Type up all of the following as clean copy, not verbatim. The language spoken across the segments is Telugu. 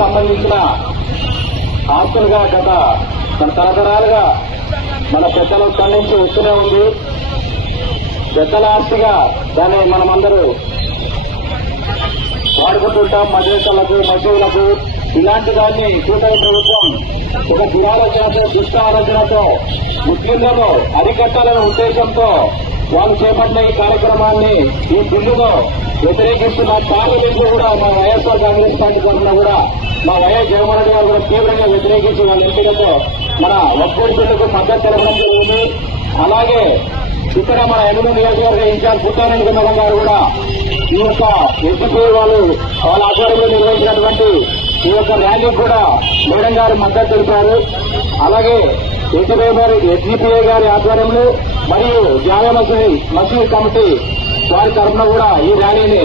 సంబంధించిన ఆస్తులుగా గత మన తరతరాలుగా మన పెద్దల నుంచి వస్తూనే ఉంది. పెద్దల ఆస్తిగా దాన్ని మనమందరూ వాడుకుంటుంటాం. మద్రసాలకు, మసీదులకు ఇలాంటి దాన్ని కూటమి ప్రభుత్వం ఒక దురాలోచనతో, దుష్ట ఆలోచనతో ముస్లింలను అరికట్టాలనే ఉద్దేశంతో వాళ్ళు చేపట్టిన ఈ కార్యక్రమాన్ని, ఈ బిల్లును వ్యతిరేకిస్తున్న పార్లమెంట్ కూడా మా వైఎస్ఆర్ కాంగ్రెస్ పార్టీ తరఫున కూడా మా వైఎస్ జగన్మోహన్ రెడ్డి గారు కూడా తీవ్రంగా వ్యతిరేకించి వాళ్ళ ఎంపికతో మన వక్ఫ్ బిల్లుకు మద్దతు తెలపడం జరిగింది. అలాగే ఇక్కడ మన ఎనిమిది నియోజకవర్గ ఇన్ఛార్జ్ పుట్టారెడ్డి మేడం గారు కూడా ఈ యొక్క ఎస్పీ వాళ్ళ ఆధ్వర్యంలో నిర్వహించినటువంటి ఈ యొక్క ర్యాలీకి కూడా మేడం గారు మద్దతు తెలిపారు. అలాగే ఎస్డిపిఐ గారి ఆధ్వర్యంలో మరియు జామా మసీద్ కమిటీ వారి తరఫున కూడా ఈ ర్యాలీని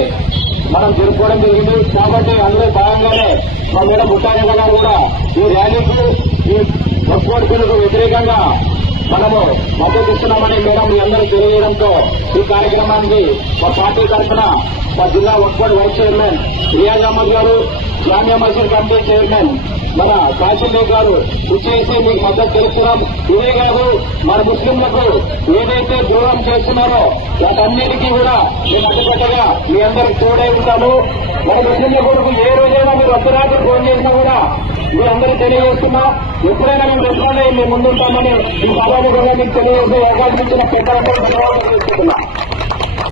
మనం జరుపుకోవడం జరిగింది. కాబట్టి అందులో భాగంగానే మా మేడం పుట్టారెడ్డి గారు కూడా ఈ ర్యాలీకి, ఈ వక్ఫ్ బిల్లుకు వ్యతిరేకంగా మనము మద్దతు ఇస్తున్నామని మేడం మీ అందరూ తెలియజేయడంతో ఈ కార్యక్రమానికి మా పార్టీ తరఫున మా జిల్లా వక్ఫ్ వైస్ చైర్మన్ రియాజ్ అహ్మద్ గారు, జామియా మసీద్ కమిటీ చైర్మన్ మన కాసిం బేగ్ గారు ఇచ్చేసి మీకు మద్దతు తెలుస్తున్నాం. ఇదే కాదు, మన ముస్లింలకు ఏదైతే దూరం చేస్తున్నారో వాటన్నిటికీ కూడా మేము అడ్డుకట్టగా మీ అందరికి తోడై ఉంటాము. మన ముస్లింల కొరకు ఏ రోజైనా మీరు అర్ధరాత్రి ఫోన్ చేసినా కూడా మీ అందరూ తెలియజేస్తున్నా. ఎప్పుడైనా మేము రెస్పాండ్ అయ్యి మేము ముందుంటామని ఈ సభాముఖంగా మీకు తెలియజేసే అవకాశం ఇచ్చిన పెద్దలందరూ ధన్యవాదాలు తెలుసుకుంటున్నా.